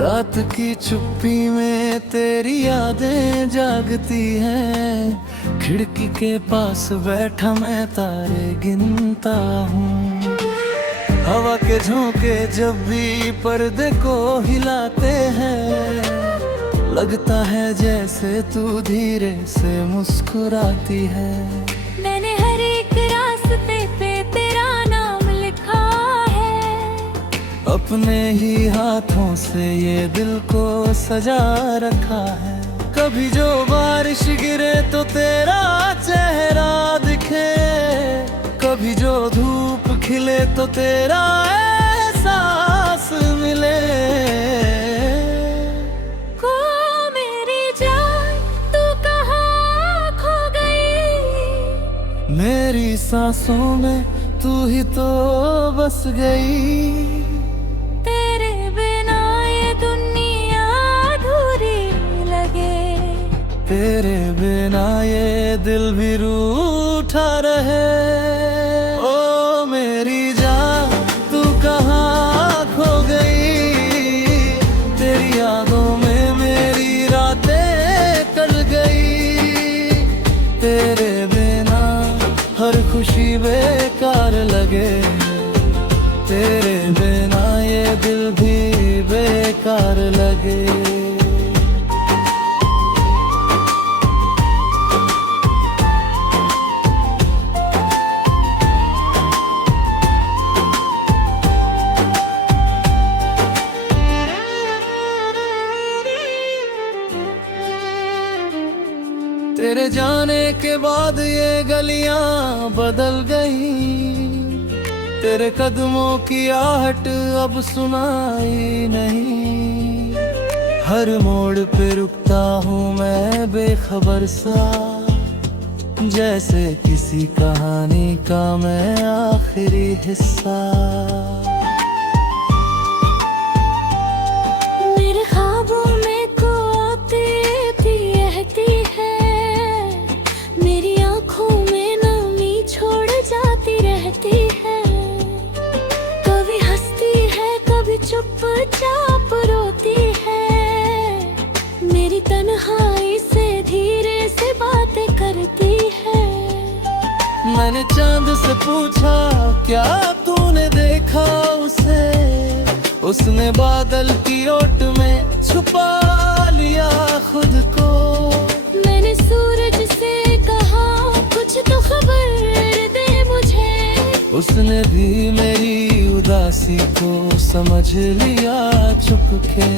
रात की चुप्पी में तेरी यादें जागती हैं। खिड़की के पास बैठा मैं तारे गिनता हूँ। हवा के झोंके जब भी पर्दे को हिलाते हैं, लगता है जैसे तू धीरे से मुस्कुराती है। मैंने हर एक रास्ते पे तेरा नाम लिखा है, अपने ही हाथों से ये दिल को सजा रखा है। कभी जो बारिश गिरे तो तेरा चेहरा दिखे, कभी जो धूप खिले तो तेरा एहसास मिले। को मेरी जान तू कहाँ खो गई, मेरी सांसों में तू ही तो बस गई। तेरे बिना ये दुनिया अधूरी लगे, तेरे बिना ये दिल भी रूठा रहे। ओ मेरी जान तू कहाँ खो गई, तेरी यादों में मेरी रातें कल गई। तेरे बिना हर खुशी बेकार लगे, तेरे बिना ये दिल भी बेकार लगे। तेरे जाने के बाद ये गलियां बदल गई, तेरे कदमों की आहट अब सुनाई नहीं। हर मोड़ पे रुकता हूँ मैं बेखबर सा, जैसे किसी कहानी का मैं आखिरी हिस्सा। मेरे ख्वाबों में तो आते भी रहती है, मेरी आंखों में नमी छोड़ जाती रहती है। कभी हंसती है कभी चुपचाप रोती है, मेरी तन्हाई से धीरे से बातें करती है। मैंने चांद से पूछा क्या तूने देखा उसे, उसने बादल की ओट में छुपा लिया खुद को। मैंने सूरज से कहा कुछ तो खबर दे मुझे, उसने भी मेरी उदासी को समझ लिया चुपके।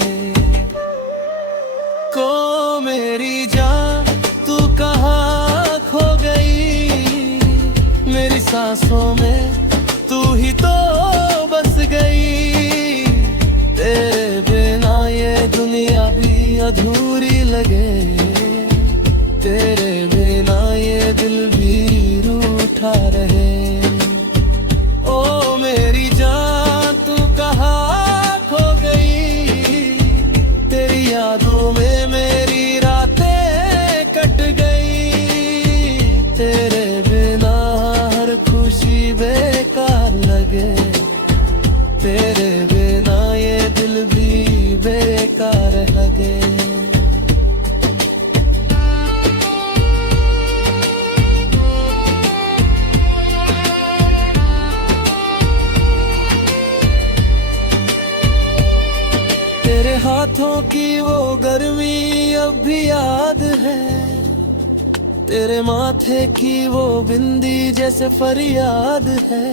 को मेरी जान तू कहाँ खो गई, मेरी सांसों में तू ही तो बस गई। तेरे बिना ये दुनिया भी अधूरी लगे, तेरे बिना ये दिल भी रूठा रहे। ओ मेरी जान तू कहाँ खो गई, तेरी यादों में मेरी रातें कट गई। तेरे बिना हर खुशी बेकार लगे, तेरे बिना ये दिल भी बेकार लगे। तेरे हाथों की वो गर्मी अब भी याद है, तेरे माथे की वो बिंदी जैसे फरियाद है।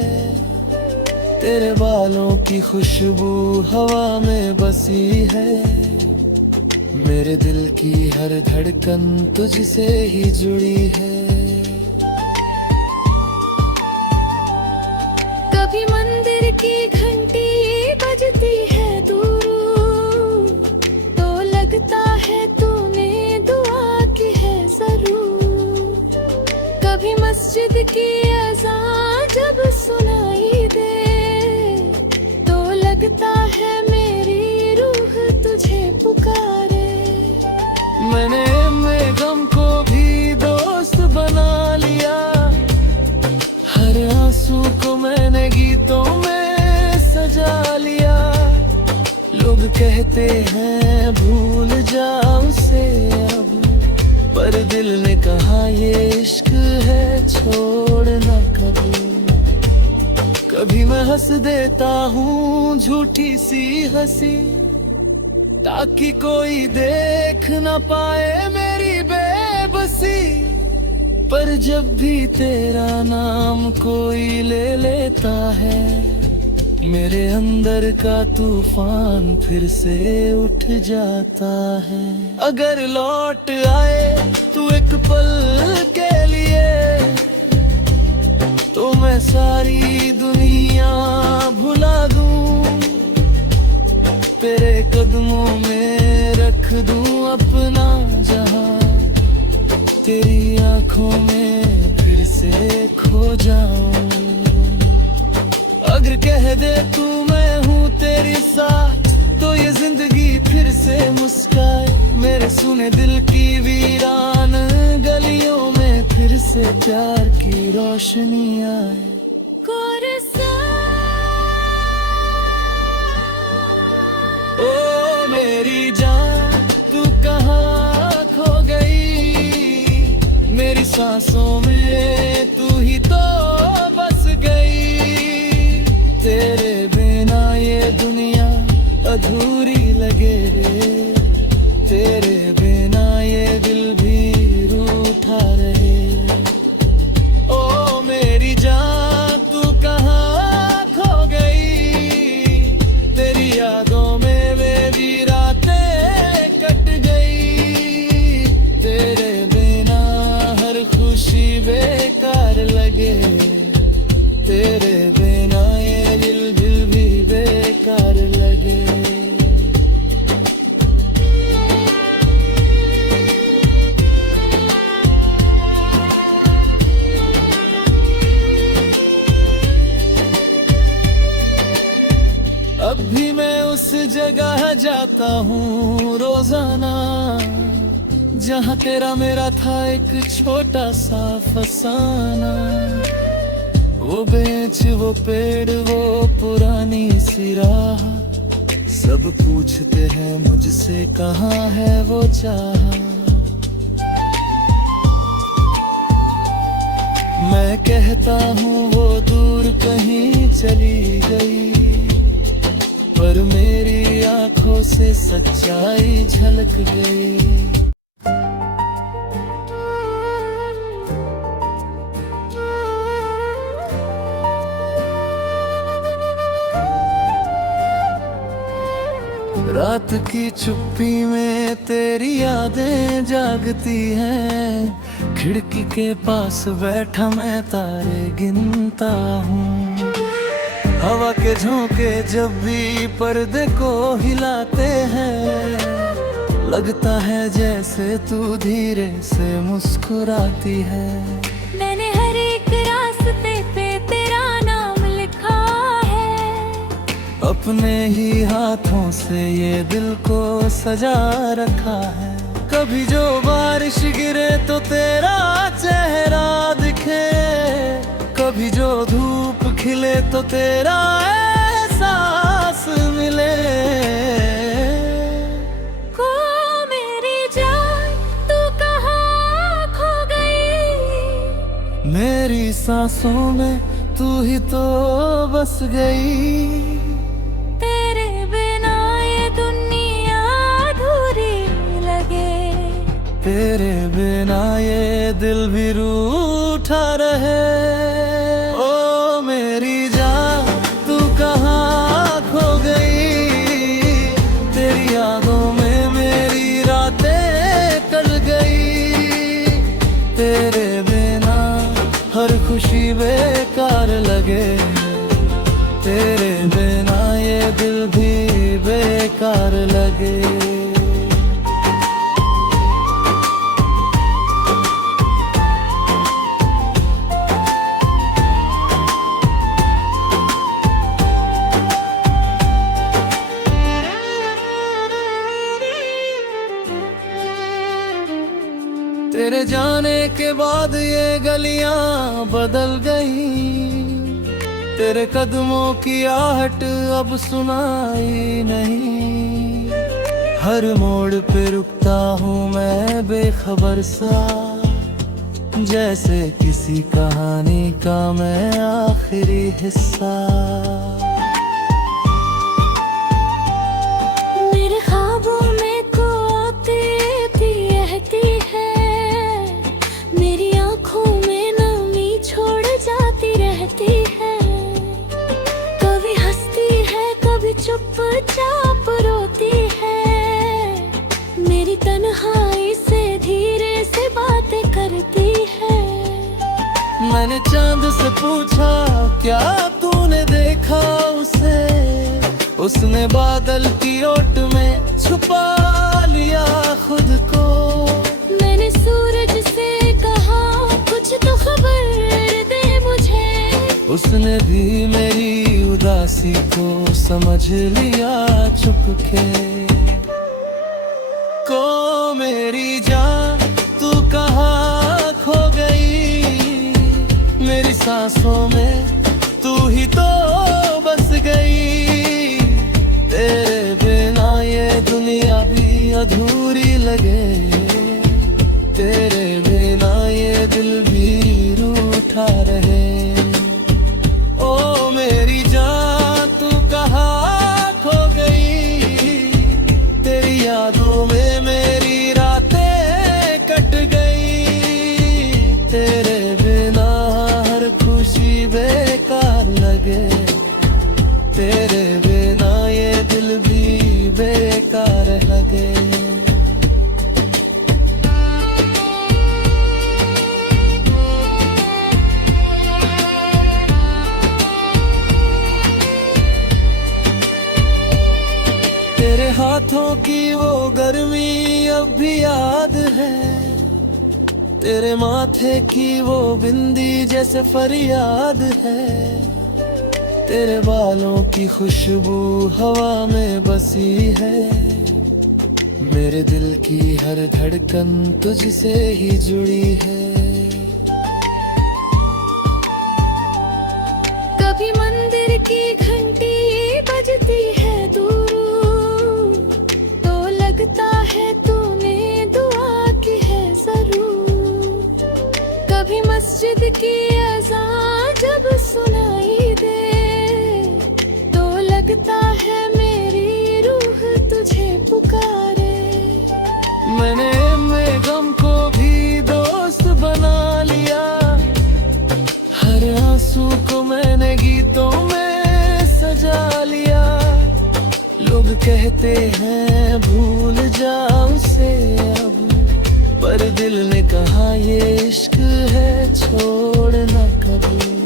तेरे बालों की खुशबू हवा में बसी है, मेरे दिल की हर धड़कन तुझसे ही जुड़ी है। कभी मंदिर की घंटी बजती है दूर, तो लगता है तूने दुआ की है जरूर। कभी मस्जिद की अज़ान जब सुनाई दे, तो लगता है मेरी रूह तुझे पुकारे। मैंने मेरे गम को भी दोस्त बना लिया, हर आंसू को मैंने गीतों में सजा लिया। लोग कहते हैं भूल जाओ उसे अब, पर दिल ने कहा ये इश्क है छोड़ना कभी। कभी मैं हंस देता हूँ झूठी सी हंसी, ताकि कोई देख न पाए मेरी बेबसी। पर जब भी तेरा नाम कोई ले लेता है, मेरे अंदर का तूफान फिर से उठ जाता है। अगर लौट आए तू एक पल के लिए, तो मैं सारी दुनिया भुला दूं, तेरे कदमों में रख दूं अपना जहां, तेरी आंखों में फिर से खो जाऊं। अगर कह दे तू मैं हूँ तेरे साथ, तो ये जिंदगी फिर से मुस्काए, मेरे सुने दिल की वीरान गलियों में फिर से प्यार की रोशनी आए। ओ मेरी जान तू कहाँ खो गई, मेरी सांसों में तू ही तो बस गई। तेरे बिना ये दुनिया अधूरी लगे रे, तेरे बिना ये दिल भी रूठा रहे। ओ मेरी जान तू कहाँ खो गई, तेरी यादों में मेरी रातें कट गई। तेरे बिना हर खुशी बेकार लगे, तेरे बिना ये दिल भी बेकार लगे। अब भी मैं उस जगह जाता हूँ रोजाना, जहाँ तेरा मेरा था एक छोटा सा फसाना। वो बेंच वो पेड़ वो पुरानी सी राह, सब पूछते हैं मुझसे कहाँ है वो चाह। मैं कहता हूँ वो दूर कहीं चली गई, पर मेरी आंखों से सच्चाई झलक गई। रात की चुप्पी में तेरी यादें जागती हैं, खिड़की के पास बैठा मैं तारे गिनता हूँ। हवा के झोंके जब भी पर्दे को हिलाते हैं, लगता है जैसे तू धीरे से मुस्कुराती है। मैंने हर एक रास्ते पे तेरा नाम लिखा है, अपने ही हाथों से ये दिल को सजा रखा है। कभी जो बारिश गिरे तो तेरा चेहरा दिखे, कभी जो धूप खिले तो तेरा एहसास मिले। को मेरी जान तू कहाँ खो गई, मेरी सांसों में तू ही तो बस गई। तेरे बिना ये दुनिया अधूरी लगे, तेरे बिना ये दिल भी रूठा रहे। ओ मेरी जान तू कहाँ खो गई, तेरी यादों में मेरी रातें कट गई। तेरे बिना हर खुशी बेकार लगे, तेरे बिना ये दिल भी बेकार लगे। तेरे जाने के बाद ये गलियां बदल गई, तेरे कदमों की आहट अब सुनाई नहीं। हर मोड़ पे रुकता हूँ मैं बेखबर सा, जैसे किसी कहानी का मैं आखिरी हिस्सा। मेरे ख्वाबों में तो आते भी रहती है, मेरी आंखों में नमी छोड़ जाती रहती है। कभी हंसती है कभी चुपचाप रोती है, मेरी तन्हाई से धीरे से बातें करती है। मैंने चांद से पूछा क्या तूने देखा उसे, उसने बादल की ओट में छुपा लिया खुद को। मैंने सूरज से कहा कुछ तो खबर दे मुझे, उसने भी मेरी उदासी को समझ लिया चुपके। को मेरी जान तू कहाँ खो गई, मेरी सांसों में तू ही तो बस गई। तेरे बिना ये दुनिया भी अधूरी लगे, तेरे बिना ये दिल भी रूठा रहे। ओ मेरी जान तू कहाँ खो गई, तेरी यादों में मेरी रातें कट गई। तेरे बिना हर खुशी बेकार लगे, तेरे बिना ये दिल भी बेकार लगे। तेरे हाथों की वो गर्मी अब भी याद है, तेरे माथे की वो बिंदी जैसे फरियाद है। तेरे बालों की खुशबू हवा में बसी है, मेरे दिल की हर धड़कन तुझसे ही जुड़ी है। कभी मंदिर की घंटी बजती है दूर, तो लगता है तूने दुआ की है जरूर। कभी मस्जिद की अज़ान जब सुनाई दे, तो लगता है मेरी रूह तुझे पुकारे। मैंने गम को भी दोस्त बना लिया, हर आंसू को मैंने गीतों में सजा लिया। लोग कहते हैं भूल जा उसे अब, पर दिल ने कहा ये इश्क है छोड़ना कभी।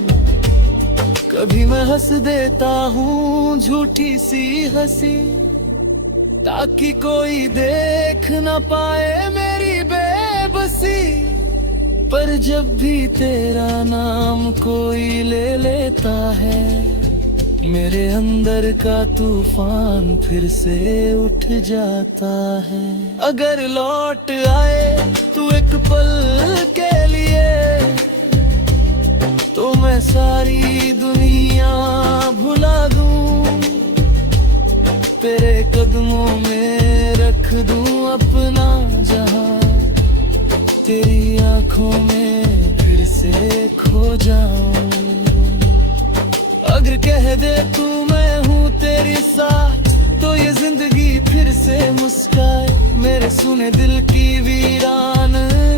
कभी मैं हंस देता हूँ झूठी सी हंसी, ताकि कोई देख न पाए मेरी बेबसी। पर जब भी तेरा नाम कोई ले लेता है, मेरे अंदर का तूफान फिर से उठ जाता है। अगर लौट आए तू एक पल के लिए, तो मैं सारी दुनिया भुला दूं, तेरे कदमों में रख दूं अपना जहां, तेरी आंखों में फिर से खो जाऊं। अगर कह दे तू मैं हूँ तेरे साथ, तो ये जिंदगी फिर से मुस्काए। मेरे सुने दिल की वीरान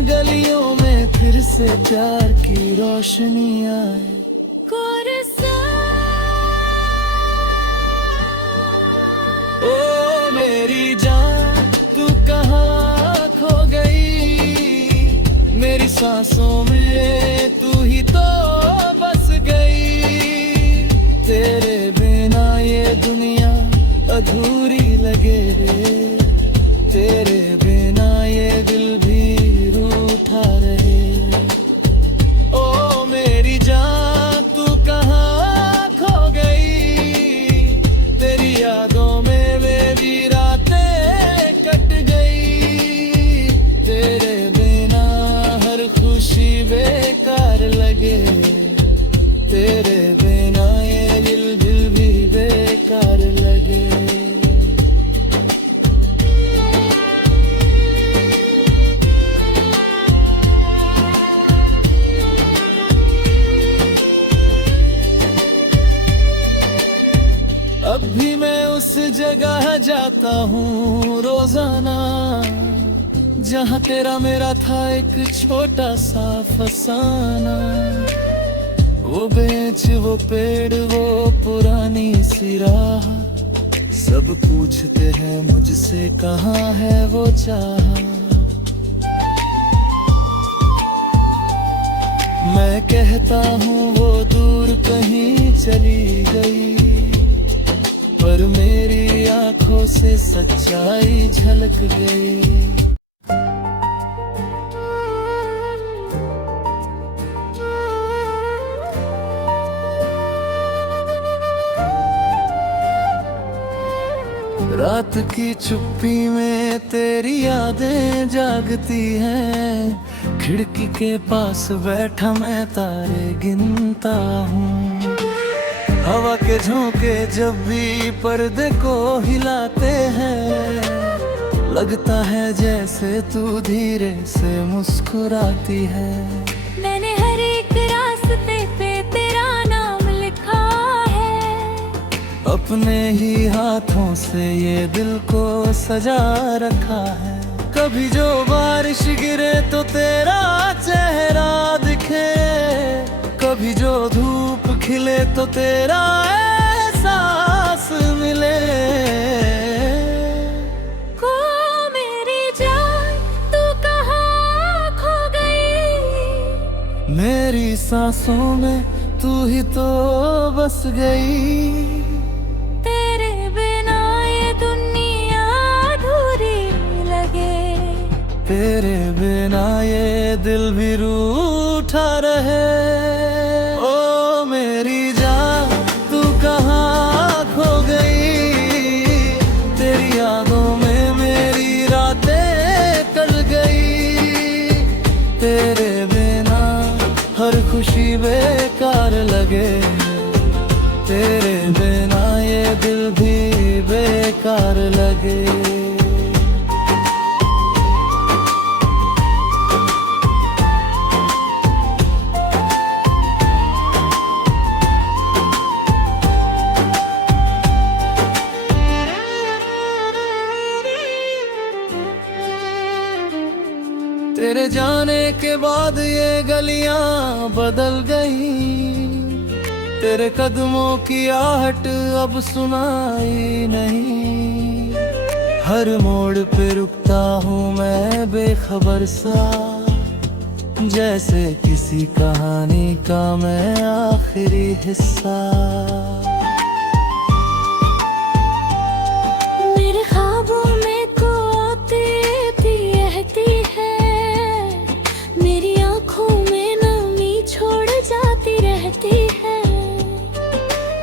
गलियों में फिर से प्यार की रोशनी आए। ओ मेरी जान तू कहाँ खो गई, मेरी सांसों में तू ही तो बस गई। तेरे बिना ये दुनिया अधूरी लगे रे, तेरे बिना ये दिल भी रूठा रहे। ओ मेरी जान तू कहाँ खो गई, तेरी यादों में मेरी रातें कट गई। तेरे बिना हर खुशी बेकार लगे, तेरे बिना ये दिल भी बेकार लगे। जगह जाता हूँ रोजाना, जहाँ तेरा मेरा था एक छोटा सा फसाना। वो बेंच, वो पेड़, वो पुरानी सी राह, सब पूछते हैं मुझसे कहाँ है वो चाह। मैं कहता हूँ वो दूर कहीं चली गई, पर मेरी आंखों से सच्चाई झलक गई। रात की चुप्पी में तेरी यादें जागती हैं, खिड़की के पास बैठा मैं तारे गिनता हूँ। हवा के झोंके जब भी पर्दे को हिलाते हैं, लगता है जैसे तू धीरे से मुस्कुराती है। मैंने हर एक रास्ते पे तेरा नाम लिखा है, अपने ही हाथों से ये दिल को सजा रखा है। कभी जो बारिश गिरे तो तेरा चेहरा दिखे, कभी जो धूप खिले तो तेरा एहसास मिले। को मेरी जान तू कहाँ खो गई, मेरी सांसों में तू ही तो बस गई। तेरे बिना ये दुनिया अधूरी लगे, तेरे बिना ये दिल भी रूठा रहे। ओ मेरी जान तू कहाँ खो गई, तेरी यादों में मेरी रातें कल गई। तेरे बिना हर खुशी बेकार लगे, तेरे बिना ये दिल भी बेकार लगे। तेरे जाने के बाद ये गलियां बदल गई, तेरे कदमों की आहट अब सुनाई नहीं। हर मोड़ पे रुकता हूँ मैं बेखबर सा, जैसे किसी कहानी का मैं आखिरी हिस्सा। मेरे ख्वाबों में को आती थी रहती है, मेरी आंखों में नमी छोड़ जाती रहती है।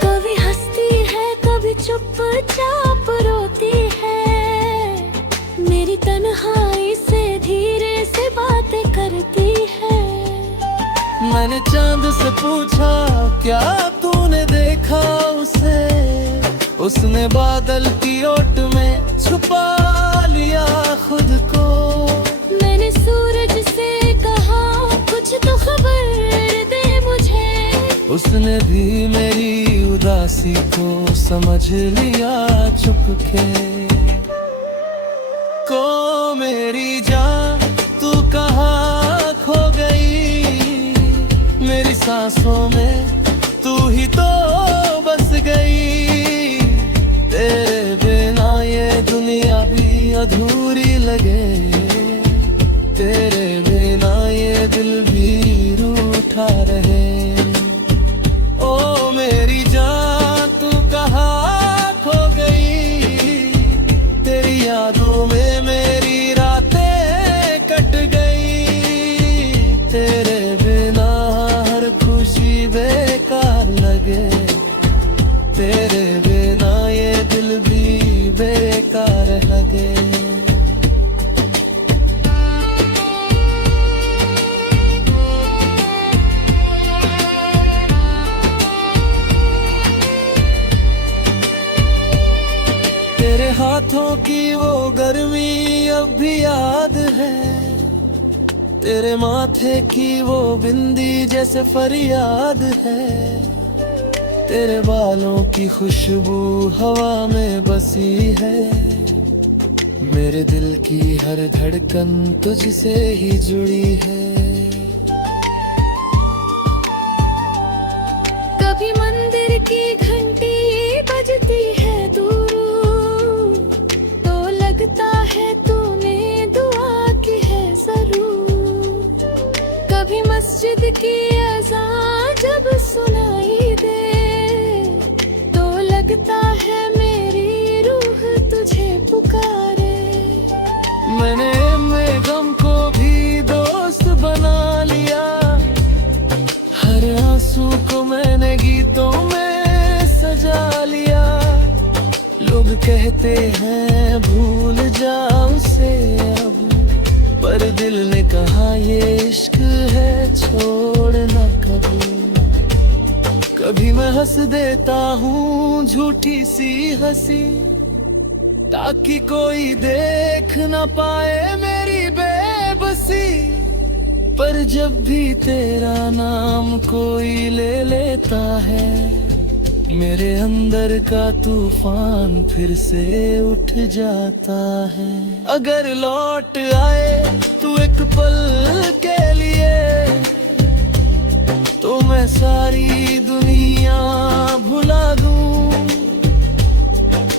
कभी हंसती है कभी चुपचाप रोती है, मेरी तन्हाई से धीरे से बातें करती है। मैंने चांद से पूछा क्या तूने देखा उसे, उसने बादल की ओट में छुपा लिया खुद को। मैंने सूरज से कहा कुछ तो खबर दे मुझे, उसने भी मेरी उदासी को समझ लिया चुपके। को मेरी जान तू कहाँ खो गई, मेरी सांसों में तू ही तो बस गई। तेरे बिना ये दुनिया भी अधूरी लगे, तेरे बिना ये दिल भी रूठा रहे। ओ मेरी जान तू कहाँ खो गई, तेरी यादों में मेरी रातें कट गई। तेरे बिना हर खुशी बेकार लगे, तेरे बिना ये दिल भी बेकार लगे। तेरे हाथों की वो गर्मी अब भी याद है, तेरे माथे की वो बिंदी जैसे फरियाद है। तेरे बालों की खुशबू हवा में बसी है, मेरे दिल की हर धड़कन तुझसे ही जुड़ी है। कभी मंदिर की घंटी बजती है दूर, तो लगता है तूने दुआ की है जरूर। कभी मस्जिद की अज़ान जब सुनाई दे, तो लगता है मेरी रूह तुझे पुकारे। मैंने गम को भी दोस्त बना लिया, हर आंसू को मैंने गीतों में सजा लिया। लोग कहते हैं भूल जा उसे अब, पर दिल ने कहा ये इश्क है छोड़ना कभी। कभी मैं हंस देता हूँ झूठी सी हंसी, ताकि कोई देख न पाए मेरी बेबसी। पर जब भी तेरा नाम कोई ले लेता है, मेरे अंदर का तूफान फिर से उठ जाता है। अगर लौट आए तू एक पल के लिए, तो मैं सारी दुनिया भुला दूं,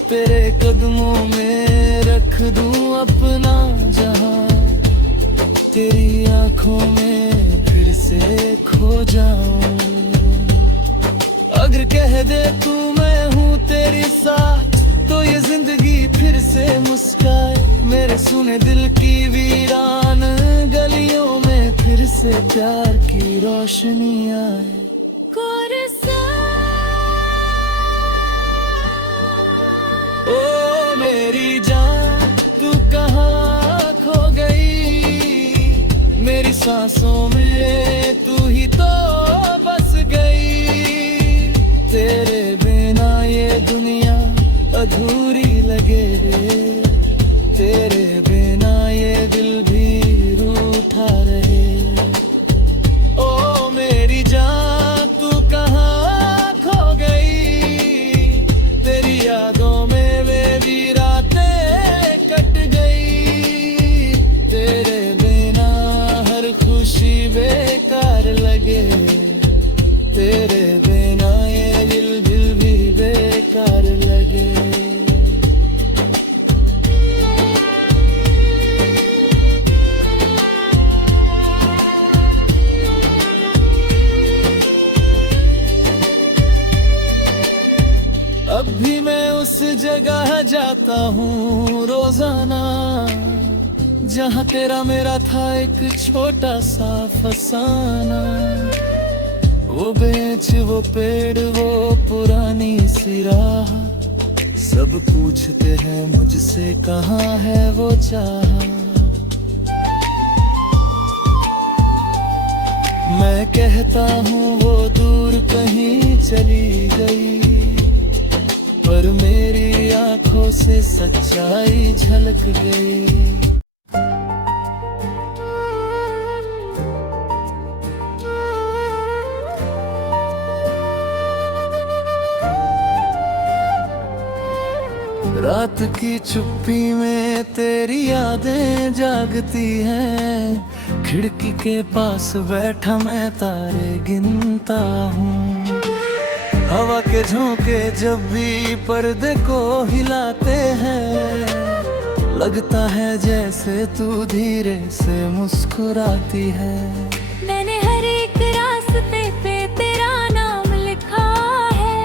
तेरे कदमों में रख दूं अपना जहां, तेरी आंखों में फिर से खो जाऊं। अगर कह दे तू मैं हूँ तेरे साथ, तो ये जिंदगी फिर से मुस्काए। मेरे सुने दिल की वीरान गलियों में फिर से प्यार की रोशनी आए। ओ मेरी जान तू कहाँ खो गई, मेरी सांसों में तू ही तो बस गई। तेरे बिना ये दुनिया अधूरी लगे, तेरे बिना ये दिल भी रूठा रहे। ओ मेरी जान तू कहाँ खो गई, तेरी यादों में वे भी रातें कट गई। तेरे बिना हर खुशी बेकार लगे, तेरे बिना ये दिल भी बेकार लगे। अब भी मैं उस जगह जाता हूँ रोजाना, जहाँ तेरा मेरा था एक छोटा सा फसाना। वो बेंच वो पेड़ वो पुरानी सी राह, सब पूछते हैं मुझसे कहाँ है वो चाह। मैं कहता हूँ वो दूर कहीं चली गई, पर मेरी आंखों से सच्चाई झलक गई। रात की चुप्पी में तेरी यादें जागती हैं, खिड़की के पास बैठा मैं तारे गिनता हूँ। हवा के झोंके जब भी पर्दे को हिलाते हैं, लगता है जैसे तू धीरे से मुस्कुराती है। मैंने हर एक रास्ते पे तेरा नाम लिखा है,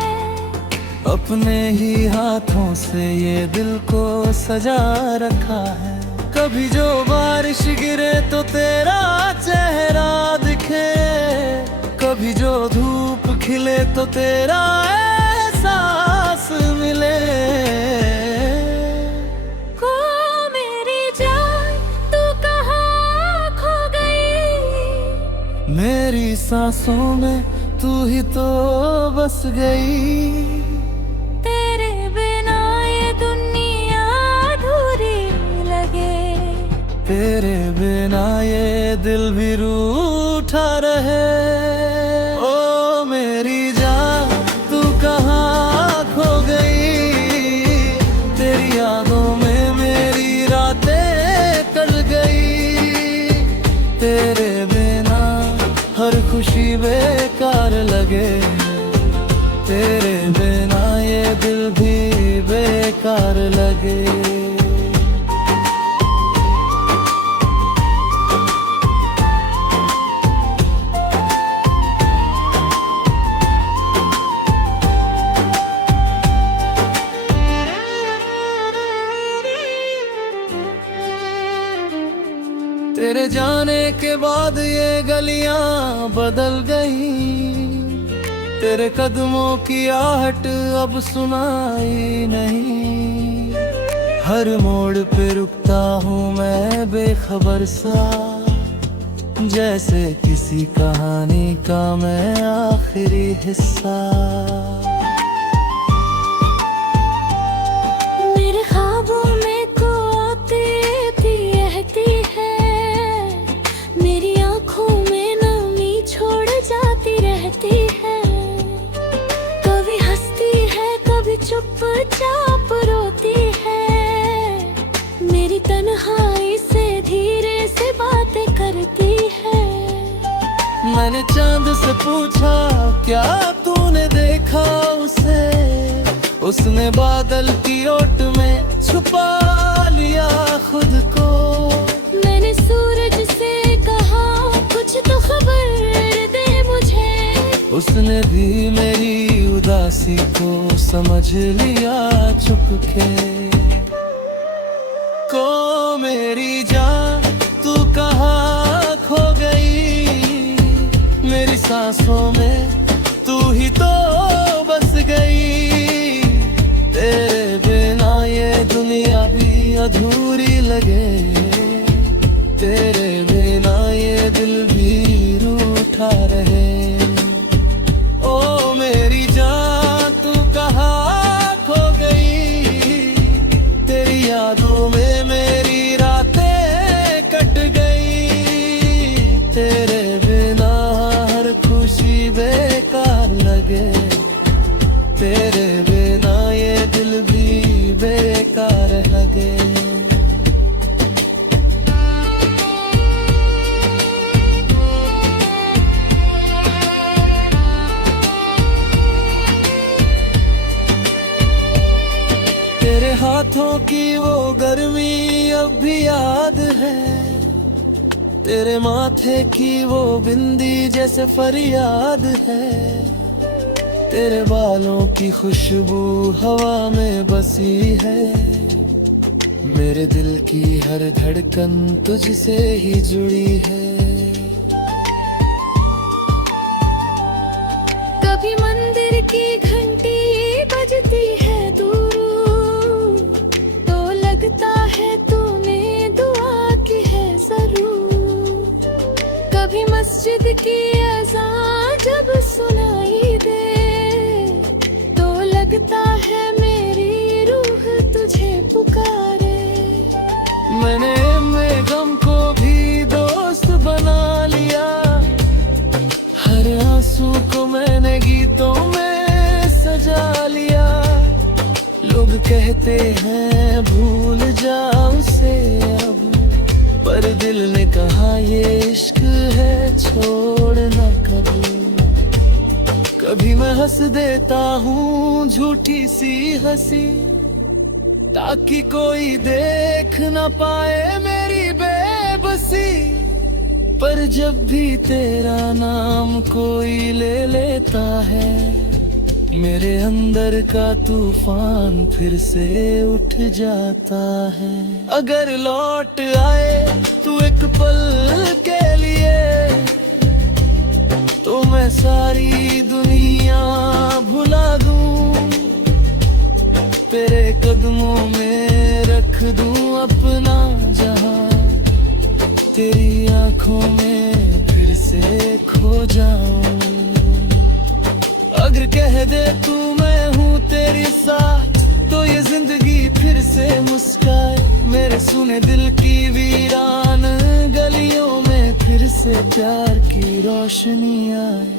अपने ही हाथों से ये दिल को सजा रखा है। कभी जो बारिश गिरे तो तेरा चेहरा दिखे, कभी जो धूप खिले तो तेरा एहसास मिले। को मेरी जान तू कहाँ खो गई, मेरी सांसों में तू ही तो बस गई। तेरे बिना ये दुनिया अधूरी लगे, तेरे बिना ये दिल भी रूठा रहे। ओ मेरी जान तू तेरे बिना हर खुशी बेकार लगे, तेरे बिना ये दिल भी बेकार लगे। तेरे जाने के बाद ये गलियां बदल गई, तेरे कदमों की आहट अब सुनाई नहीं। हर मोड़ पे रुकता हूँ मैं बेखबर सा, जैसे किसी कहानी का मैं आखिरी हिस्सा। मेरे ख्वाबों में तो आती थी रहती है, मेरी आंखों में नमी छोड़ जाती रहती है। कभी हंसती है कभी चुपचाप रोती है, मेरी तन्हाई से धीरे से बातें करती है। मैंने चांद से पूछा क्या तूने देखा उसे, उसने बादल की ओट में छुपा लिया खुद को। मैंने सूरज से कहा कुछ तो खबर दे मुझे, उसने भी मेरी उदासी को समझ लिया चुपके। को मेरी जान तू कहाँ खो गई, मेरी सांसों में तू ही तो बस गई। तेरे बिना ये दुनिया भी अधूरी लगे, तेरे बिना ये दिल भी रूठा रहे। ओ मेरी जान तू कहाँ खो गई, तेरी यादों में मेरी रातें कट गई। तेरे बिना हर खुशी बेकार लगे, तेरे बिना ये दिल भी बेकार लगे। तेरे हाथों की वो गर्मी अब भी याद है, तेरे माथे की वो बिंदी जैसे फरियाद है। तेरे बालों की खुशबू हवा में बसी है, मेरे दिल की हर धड़कन तुझसे ही जुड़ी है। कभी मंदिर की घंटी बजती है दूर, तो लगता है तूने दुआ की है जरूर। कभी मस्जिद की अज़ान जब सुनाई दे, तो लगता है मेरी रूह तुझे पुकारे। मैंने मेरे गम को भी दोस्त बना लिया, हर आंसू को मैंने गीतों में सजा लिया। लोग कहते हैं भूल जा उसे अब, पर दिल ने कहा ये इश्क है छोड़ना कभी। कभी मैं हंस देता हूँ झूठी सी हंसी, ताकि कोई देख न पाए मेरी बेबसी। पर जब भी तेरा नाम कोई ले लेता है, मेरे अंदर का तूफान फिर से उठ जाता है। अगर लौट आए तू एक पल के लिए, तो मैं सारी दुनिया भुला दूं, तेरे कदमों में रख दूं अपना जहां, तेरी आंखों में फिर से खो जाऊं। अगर कह दे तू मैं हूँ तेरे साथ, तो ये जिंदगी फिर से मुस्काए। मेरे सुने दिल की वीरान गलियों में फिर से प्यार की रोशनी आए।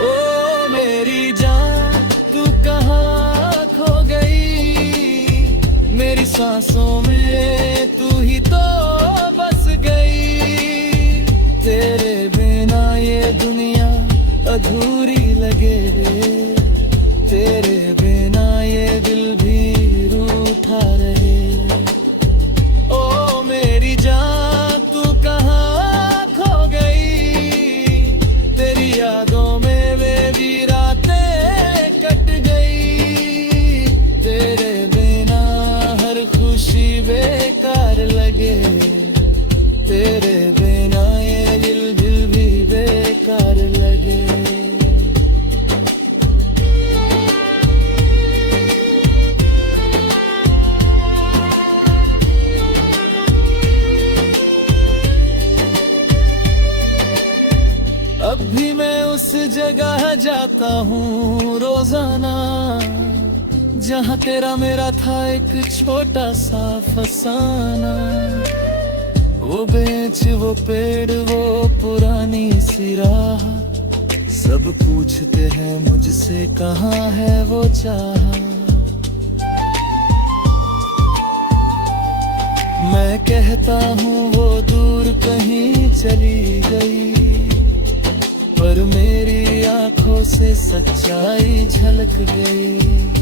ओ मेरी जान तू कहाँ खो गई, मेरी सांसों में तू ही तो बस गई। तेरे बिना ये दुनिया अधूरी लगे रे, तेरे बिना ये दिल भी रूठा रहे। ओ मेरी जान तू कहाँ खो गई, तेरी यादों में वे भी रातें कट गई। तेरे बिना हर खुशी बेकार लगे, तेरे बिना ये दिल भी बेकार लगे। अब भी मैं उस जगह जाता हूँ रोजाना, जहाँ तेरा मेरा था एक छोटा सा फसाना। वो बेंच, वो पेड़, वो पुरानी सी राह, सब पूछते हैं मुझसे कहाँ है वो चाह। मैं कहता हूँ वो दूर कहीं चली गई, पर मेरी आंखों से सच्चाई झलक गई।